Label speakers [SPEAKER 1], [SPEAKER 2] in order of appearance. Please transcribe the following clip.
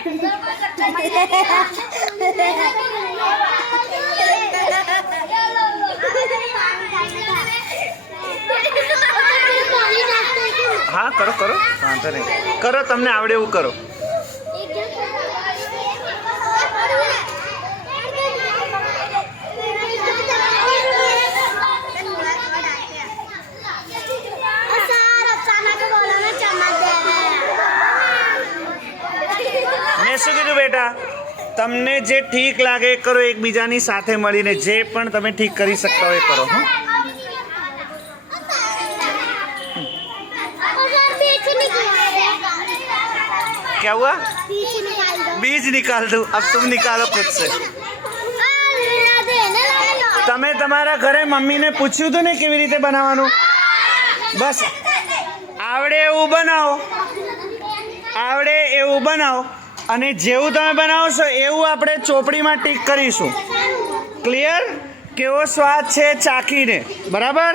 [SPEAKER 1] હા કરો કરો. વાંધો નહીં. કરો તમને આવડે એવું કરો. શું કીધું બેટા તમને જે ઠીક લાગે એ કરો એકબીજાની સાથે મળીને જે પણ તમે ઠીક કરી શકતા હોય એ કરો હા क्या हुआ बीज निकाल दो अब तुम निकालो खुद से તમે તમારા ઘરે મમ્મીને પૂછ્યું હતું ને કેવી રીતે બનાવવાનું બસ આવડે એવું બનાવો આવડે એવું બનાવો અને જેવું તમે બનાવશો એવું આપણે ચોપડીમાં ટીક કરીશું. ક્લિયર કેવો સ્વાદ છે ચાખીને. બરાબર?